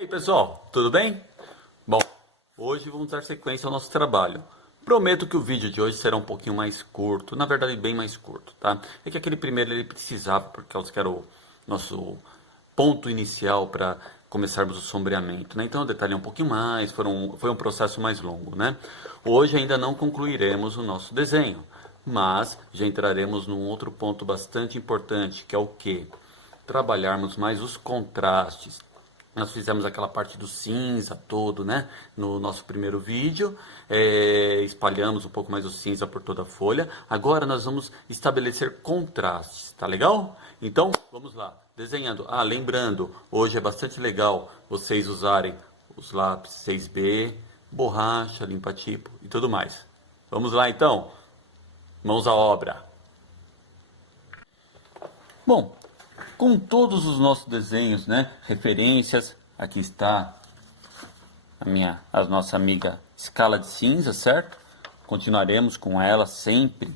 E aí pessoal, tudo bem? Bom, hoje vamos dar sequência ao nosso trabalho. Prometo que o vídeo de hoje será um pouquinho mais curto, na verdade bem mais curto, tá? É que aquele primeiro ele precisava, por causa que era o nosso ponto inicial para começarmos o sombreamento, né? Então eu detalhei um pouquinho mais, foi um processo mais longo, né? Hoje ainda não concluiremos o nosso desenho, mas já entraremos num outro ponto bastante importante, que é o quê? Trabalharmos mais os contrastes. Nós fizemos aquela parte do cinza todo, né? No nosso primeiro vídeo. Espalhamos um pouco mais o cinza por toda a folha. Agora nós vamos estabelecer contrastes, tá legal? Então, vamos lá. Desenhando. Ah, lembrando, hoje é bastante legal vocês usarem os lápis 6B, borracha, limpa-tipo e tudo mais. Vamos lá então? Mãos à obra. Bom, com todos os nossos desenhos, né, referências, aqui está a nossa amiga escala de cinza, certo? Continuaremos com ela sempre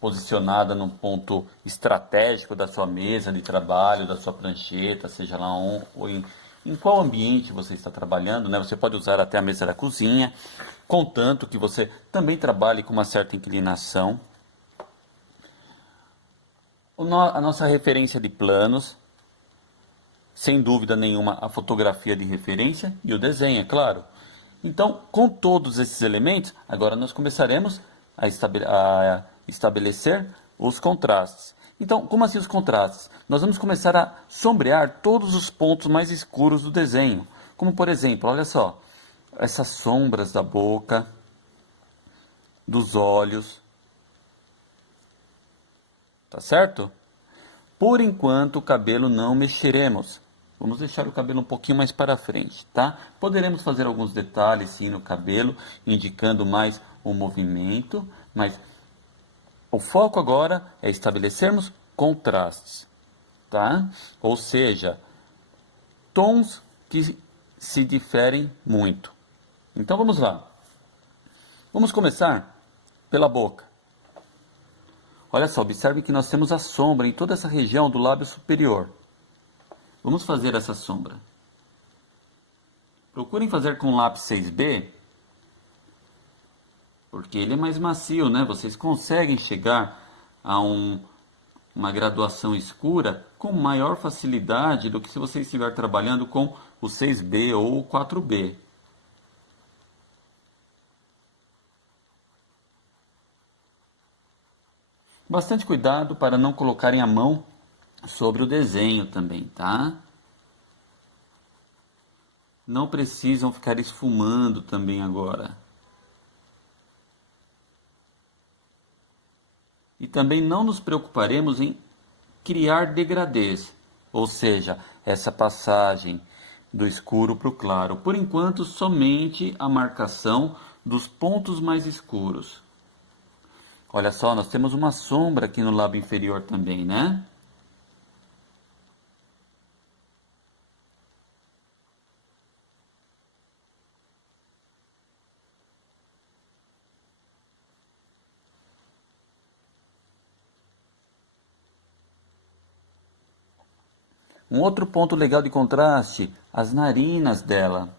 posicionada num ponto estratégico da sua mesa de trabalho, da sua prancheta, seja lá em qual ambiente você está trabalhando, né? Você pode usar até a mesa da cozinha, contanto que você também trabalhe com uma certa inclinação. A nossa referência de planos, sem dúvida nenhuma, a fotografia de referência e o desenho, é claro. Então, com todos esses elementos, agora nós começaremos a estabelecer os contrastes. Então, como assim os contrastes? Nós vamos começar a sombrear todos os pontos mais escuros do desenho. Como, por exemplo, olha só, essas sombras da boca, dos olhos, tá certo? Por enquanto, o cabelo não mexeremos. Vamos deixar o cabelo um pouquinho mais para frente, tá? Poderemos fazer alguns detalhes sim no cabelo, indicando mais o movimento, mas o foco agora é estabelecermos contrastes, tá? Ou seja, tons que se diferem muito. Então vamos lá. Vamos começar pela boca. Olha só, observe que nós temos a sombra em toda essa região do lábio superior. Vamos fazer essa sombra. Procurem fazer com lápis 6B, porque ele é mais macio, né? Vocês conseguem chegar a uma graduação escura com maior facilidade do que se você estiver trabalhando com o 6B ou o 4B. Bastante cuidado para não colocarem a mão sobre o desenho também, tá? Não precisam ficar esfumando também agora. E também não nos preocuparemos em criar degradês, ou seja, essa passagem do escuro para o claro. Por enquanto, somente a marcação dos pontos mais escuros. Olha só, nós temos uma sombra aqui no lábio inferior também, né? Um outro ponto legal de contraste, as narinas dela.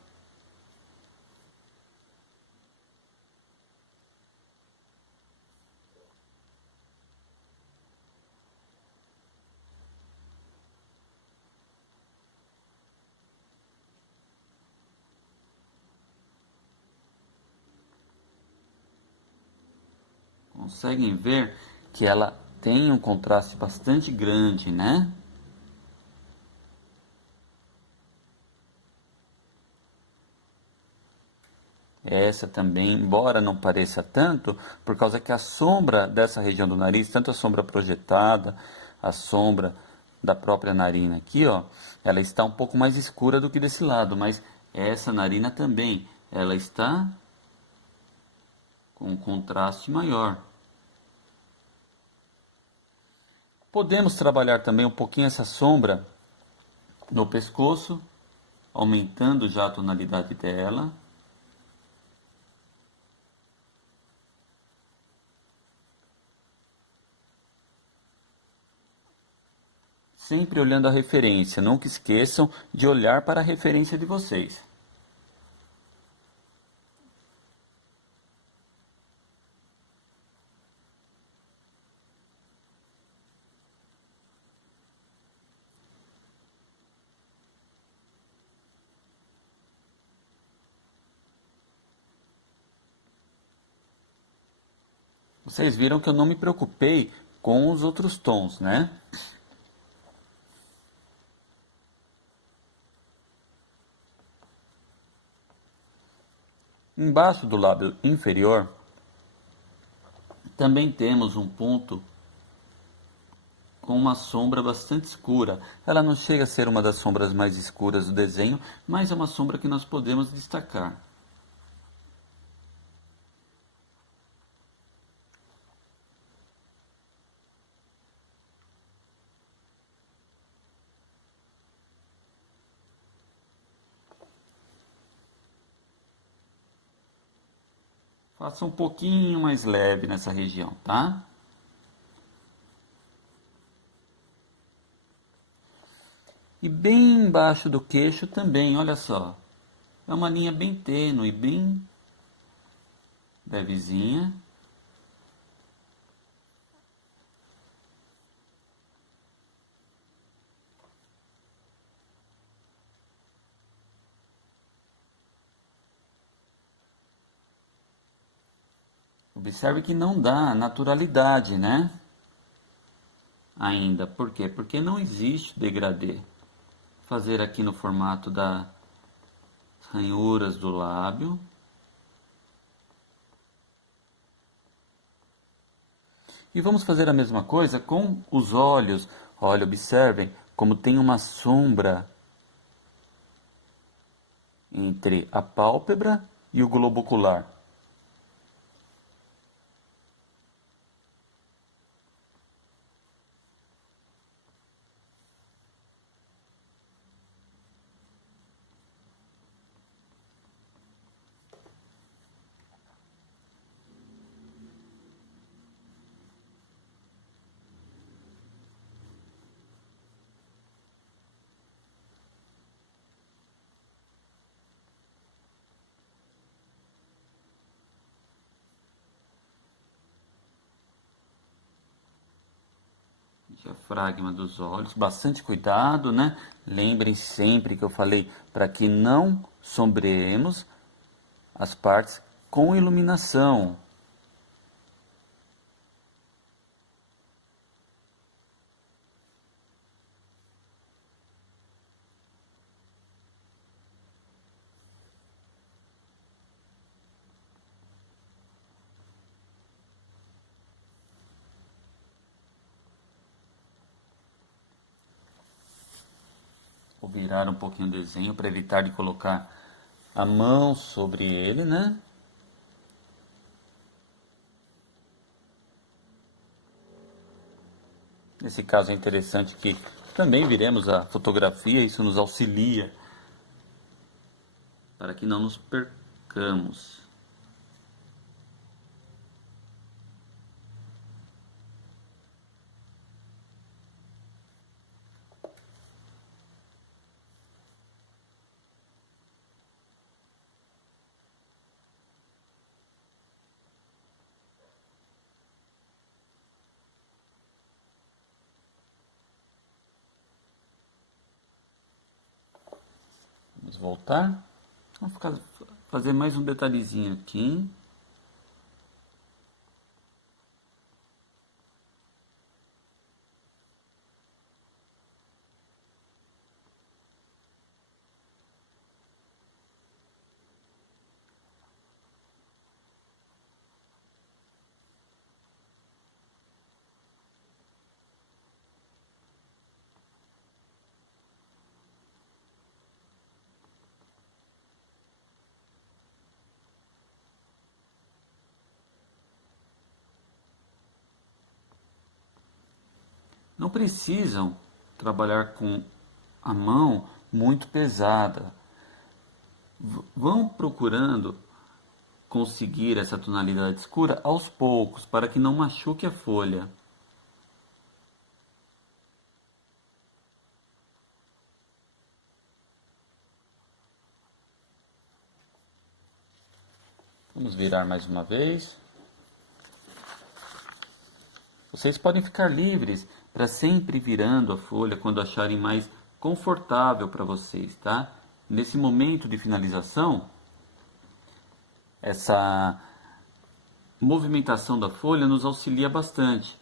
Conseguem ver que ela tem um contraste bastante grande, né? Essa também, embora não pareça tanto, por causa que a sombra dessa região do nariz, tanto a sombra projetada, a sombra da própria narina aqui, ó, ela está um pouco mais escura do que desse lado, mas essa narina também, ela está com um contraste maior. Podemos trabalhar também um pouquinho essa sombra no pescoço, aumentando já a tonalidade dela. sempre olhando a referência. Nunca esqueçam de olhar para a referência de vocês. Vocês viram que eu não me preocupei com os outros tons, né? Embaixo do lábio inferior, também temos um ponto com uma sombra bastante escura. Ela não chega a ser uma das sombras mais escuras do desenho, mas é uma sombra que nós podemos destacar. Faça um pouquinho mais leve nessa região, tá? E bem embaixo do queixo também, olha só. É uma linha bem tênue, bem levezinha. Observe que não dá naturalidade, né? Ainda. Por quê? Porque não existe degradê. Fazer aqui no formato das ranhuras do lábio. E vamos fazer a mesma coisa com os olhos. Olha, observem como tem uma sombra entre a pálpebra e o globo ocular. Diafragma dos olhos, bastante cuidado, né? Lembrem sempre que eu falei para que não sombreemos as partes com iluminação. Vou virar um pouquinho o desenho para evitar de colocar a mão sobre ele, né? Nesse caso é interessante que também viremos a fotografia, isso nos auxilia para que não nos percamos. Vamos voltar. Vamos fazer mais um detalhezinho aqui. Não precisam trabalhar com a mão muito pesada. Vão procurando conseguir essa tonalidade escura aos poucos, para que não machuque a folha. Vamos virar mais uma vez. Vocês podem ficar livres para sempre virando a folha quando acharem mais confortável para vocês, tá? Nesse momento de finalização, essa movimentação da folha nos auxilia bastante.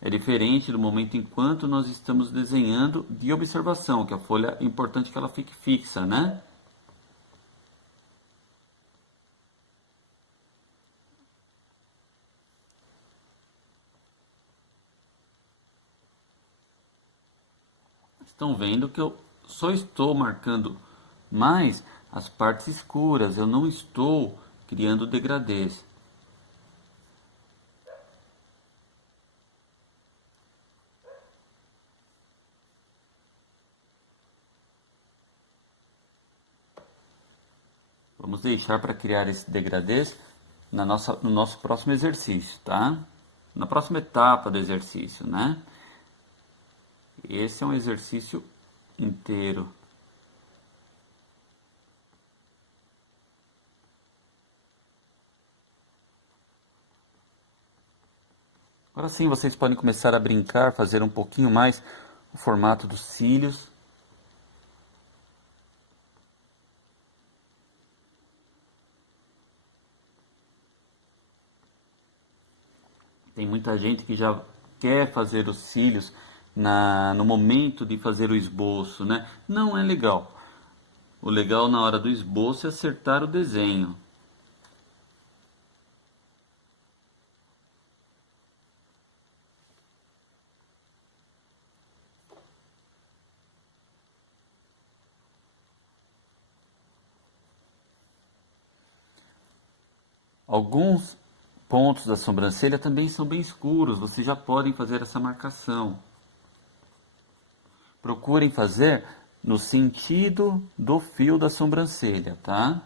É diferente do momento enquanto nós estamos desenhando de observação, que a folha é importante que ela fique fixa, né? Estão vendo que eu só estou marcando mais as partes escuras, eu não estou criando degradês. Vamos deixar para criar esse degradês no nosso próximo exercício, tá? Na próxima etapa do exercício, né? Esse é um exercício inteiro. Agora sim, vocês podem começar a brincar, fazer um pouquinho mais o formato dos cílios. Tem muita gente que já quer fazer os cílios no momento de fazer o esboço, né? Não é legal. O legal na hora do esboço é acertar o desenho. Alguns pontos da sobrancelha também são bem escuros, vocês já podem fazer essa marcação. Procurem fazer no sentido do fio da sobrancelha, tá?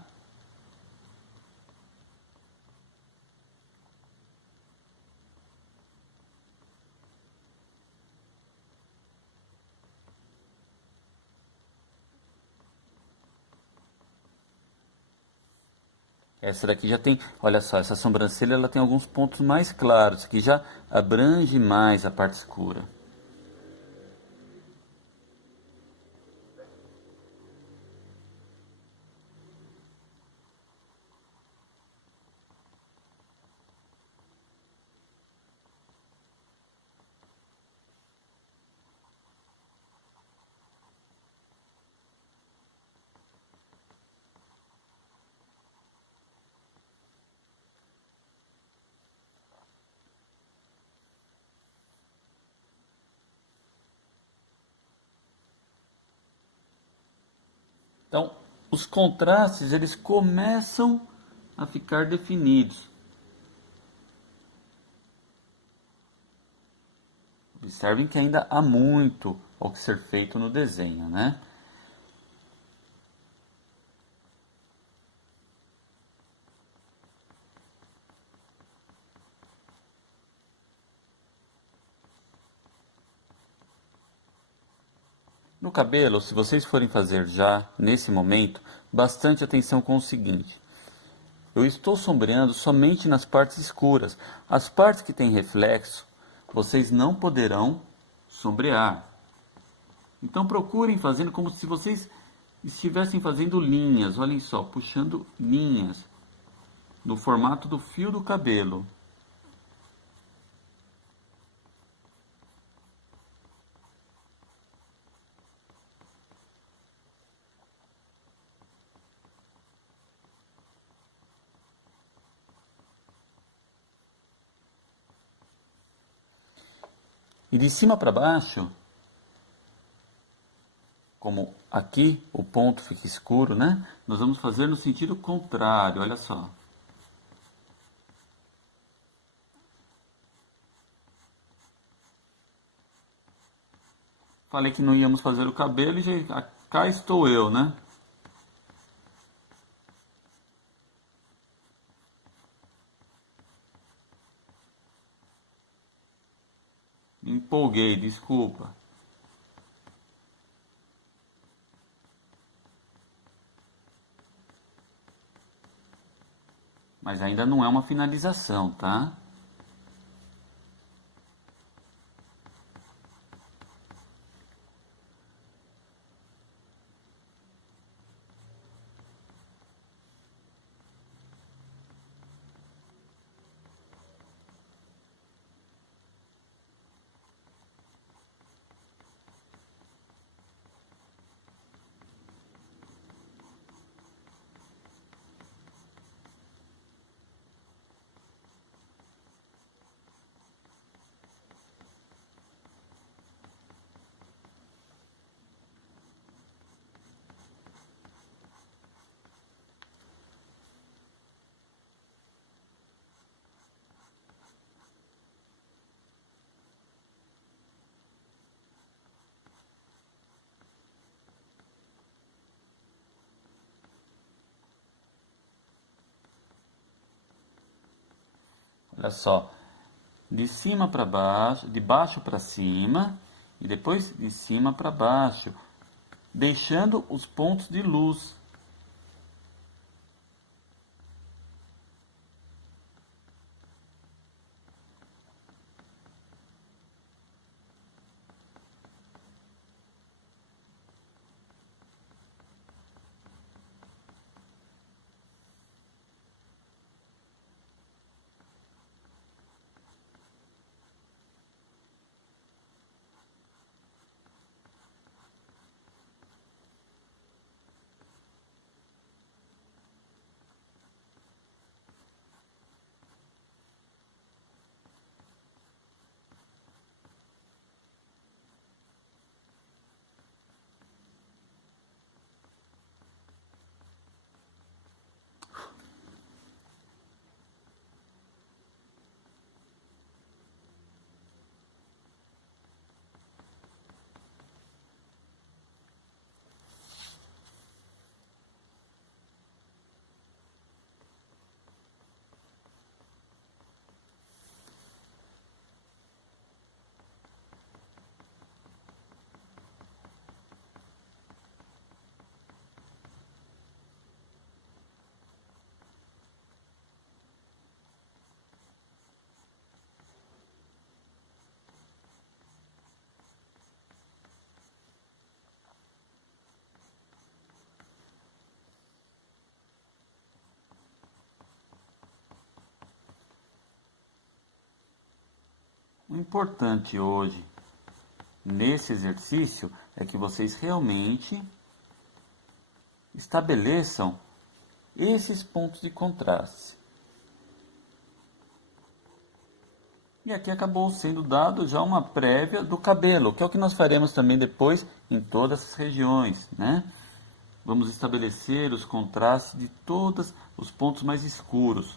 Essa daqui já tem, olha só, essa sobrancelha ela tem alguns pontos mais claros, que já abrange mais a parte escura. Então, os contrastes eles começam a ficar definidos. Observem que ainda há muito ao que ser feito no desenho, né? No cabelo, se vocês forem fazer já nesse momento, bastante atenção com o seguinte. Eu estou sombreando somente nas partes escuras. As partes que têm reflexo, vocês não poderão sombrear. Então procurem fazendo como se vocês estivessem fazendo linhas, olhem só, puxando linhas no formato do fio do cabelo. E de cima para baixo, como aqui o ponto fica escuro, né? Nós vamos fazer no sentido contrário, olha só. Falei que não íamos fazer o cabelo e já, cá estou eu, né? Me empolguei, desculpa. Mas ainda não é uma finalização, tá? Olha só, de cima para baixo, de baixo para cima e depois de cima para baixo, deixando os pontos de luz. O importante hoje nesse exercício é que vocês realmente estabeleçam esses pontos de contraste. E aqui acabou sendo dado já uma prévia do cabelo, que é o que nós faremos também depois em todas as regiões, né? Vamos estabelecer os contrastes de todos os pontos mais escuros.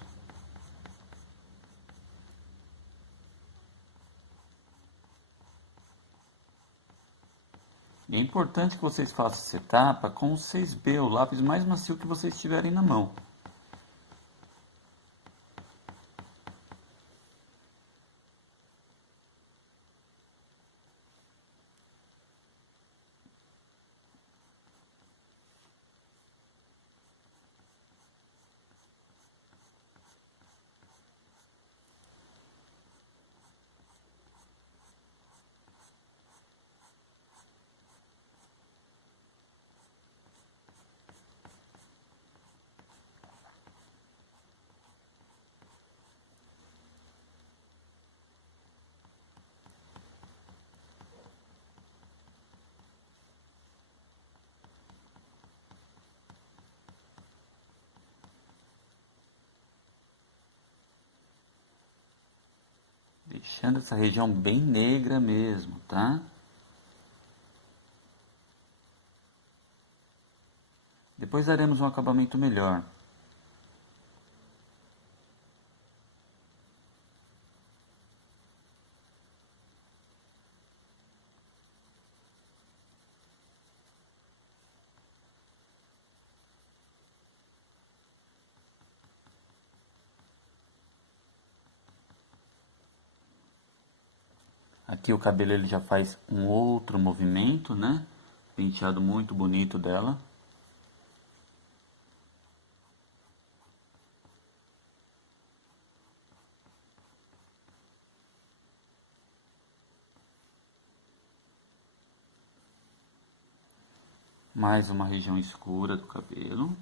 E é importante que vocês façam essa etapa com o 6B, o lápis mais macio que vocês tiverem na mão. Deixando essa região bem negra mesmo, tá? Depois daremos um acabamento melhor. Aqui o cabelo ele já faz um outro movimento, né? Penteado muito bonito dela. Mais uma região escura do cabelo.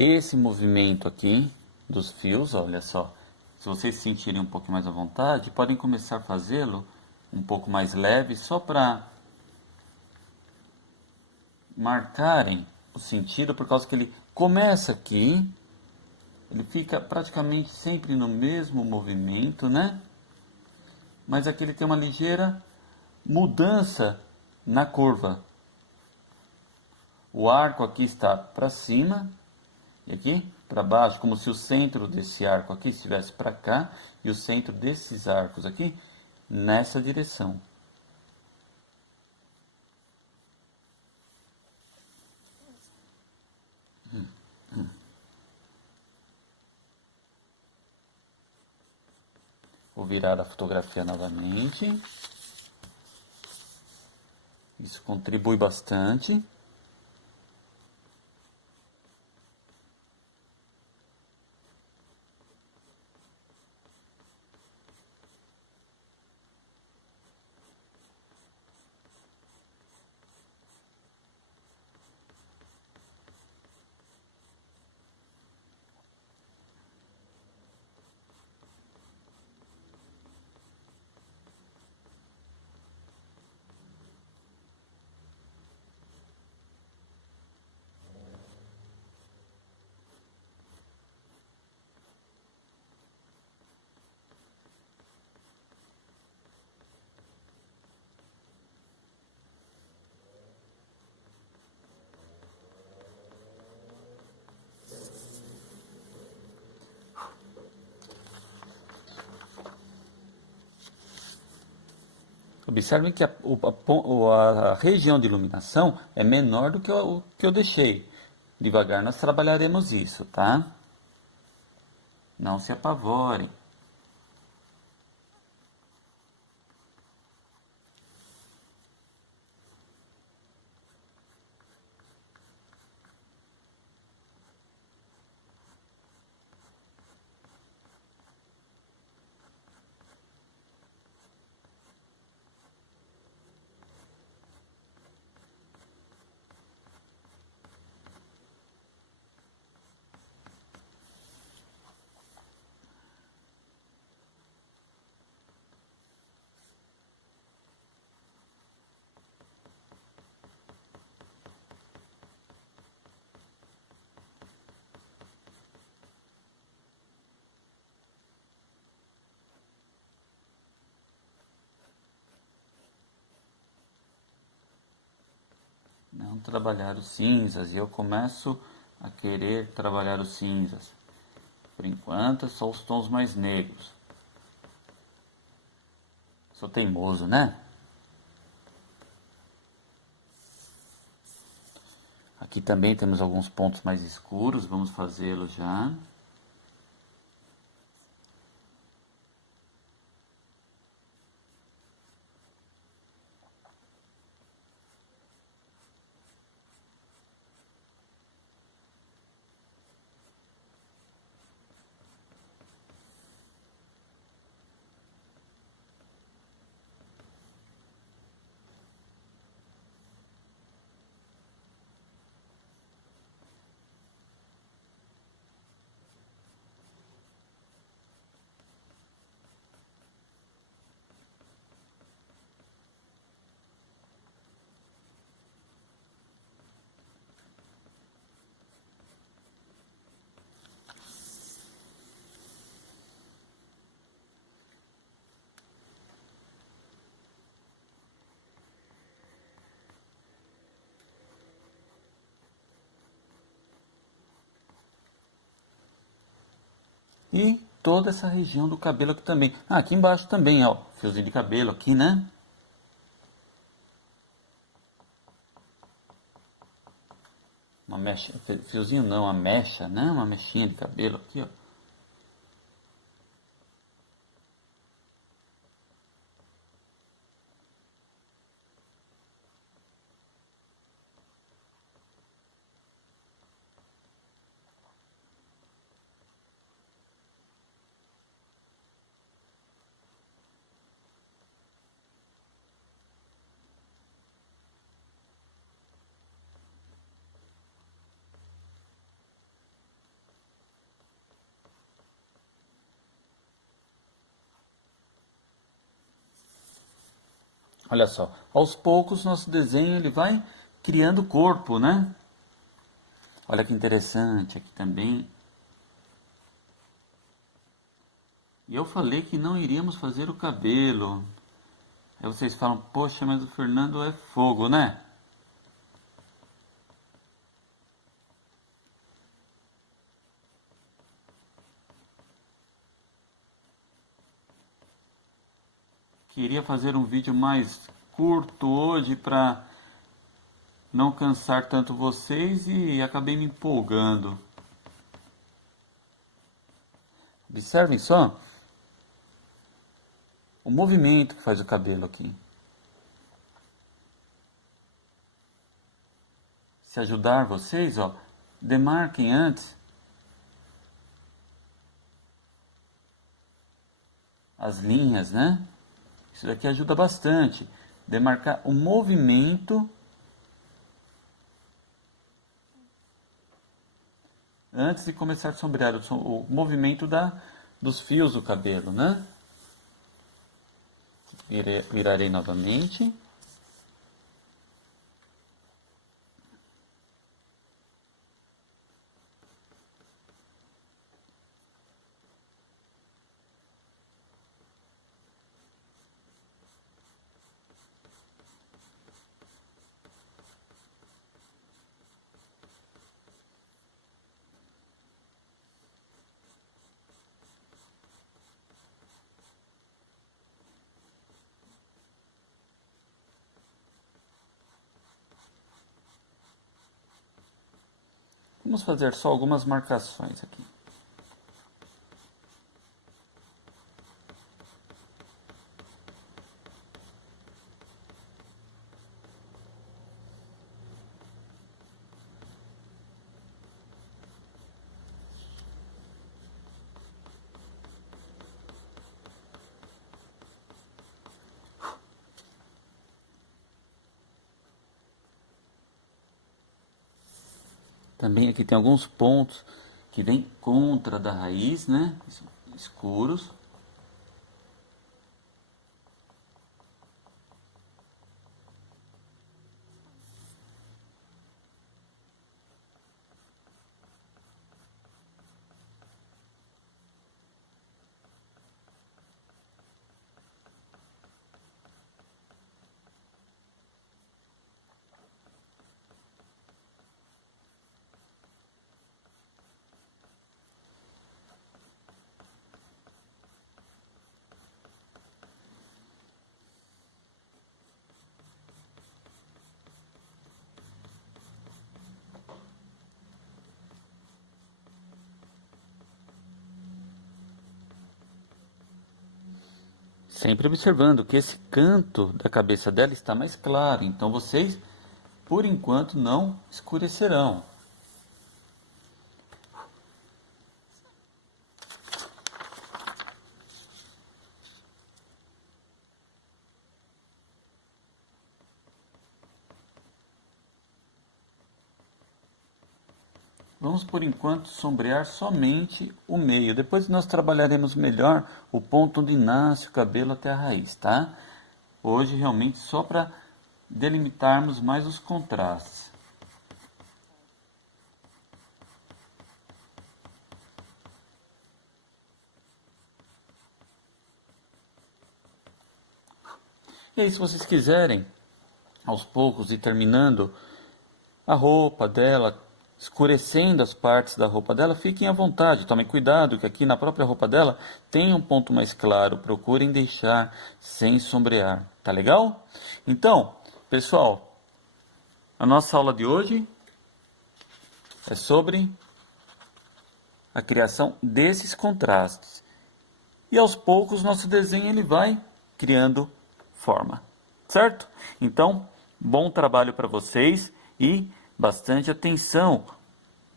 Esse movimento aqui dos fios, olha só, se vocês se sentirem um pouco mais à vontade, podem começar a fazê-lo um pouco mais leve, só para marcarem o sentido, por causa que ele começa aqui, ele fica praticamente sempre no mesmo movimento, né? Mas aqui ele tem uma ligeira mudança na curva. O arco aqui está para cima e aqui para baixo, como se o centro desse arco aqui estivesse para cá e o centro desses arcos aqui nessa direção. Vou virar a fotografia novamente. Isso contribui bastante. Observem que a região de iluminação é menor do que o que eu deixei. Devagar nós trabalharemos isso, tá? Não se apavorem. Não trabalhar os cinzas, e eu começo a querer trabalhar os cinzas. Por enquanto, é só os tons mais negros. Sou teimoso, né? Aqui também temos alguns pontos mais escuros, vamos fazê-los já. E toda essa região do cabelo aqui também. Ah, aqui embaixo também, ó. Fiozinho de cabelo aqui, né? Uma mecha, fiozinho não, uma mecha, né? Uma mechinha de cabelo aqui, ó. Olha só, aos poucos nosso desenho ele vai criando corpo, né? Olha que interessante aqui também. E eu falei que não iríamos fazer o cabelo. Aí vocês falam, poxa, mas o Fernando é fogo, né? Queria fazer um vídeo mais curto hoje para não cansar tanto vocês e acabei me empolgando. Observem só o movimento que faz o cabelo aqui. Se ajudar vocês, ó, demarquem antes as linhas, né? Isso daqui ajuda bastante. Demarcar o movimento antes de começar a sombrear o movimento dos fios do cabelo, né? Virarei novamente. Vamos fazer só algumas marcações aqui. Também aqui tem alguns pontos que vêm contra da raiz, né? Escuros. Sempre observando que esse canto da cabeça dela está mais claro. Então vocês, por enquanto, não escurecerão. Vamos por enquanto sombrear somente o meio. Depois nós trabalharemos melhor o ponto onde nasce o cabelo até a raiz, tá? Hoje realmente só para delimitarmos mais os contrastes. E aí, se vocês quiserem, aos poucos ir terminando a roupa dela, escurecendo as partes da roupa dela, fiquem à vontade, tomem cuidado que aqui na própria roupa dela tem um ponto mais claro, procurem deixar sem sombrear, tá legal? Então, pessoal, a nossa aula de hoje é sobre a criação desses contrastes. E aos poucos nosso desenho ele vai criando forma, certo? Então, bom trabalho para vocês e bastante atenção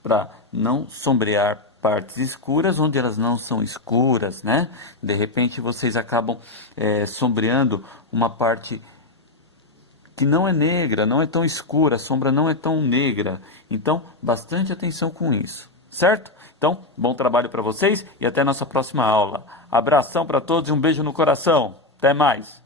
para não sombrear partes escuras onde elas não são escuras, né? De repente vocês acabam sombreando uma parte que não é negra, não é tão escura, a sombra não é tão negra. Então, bastante atenção com isso, certo? Então, bom trabalho para vocês e até a nossa próxima aula. Abração para todos e um beijo no coração. Até mais!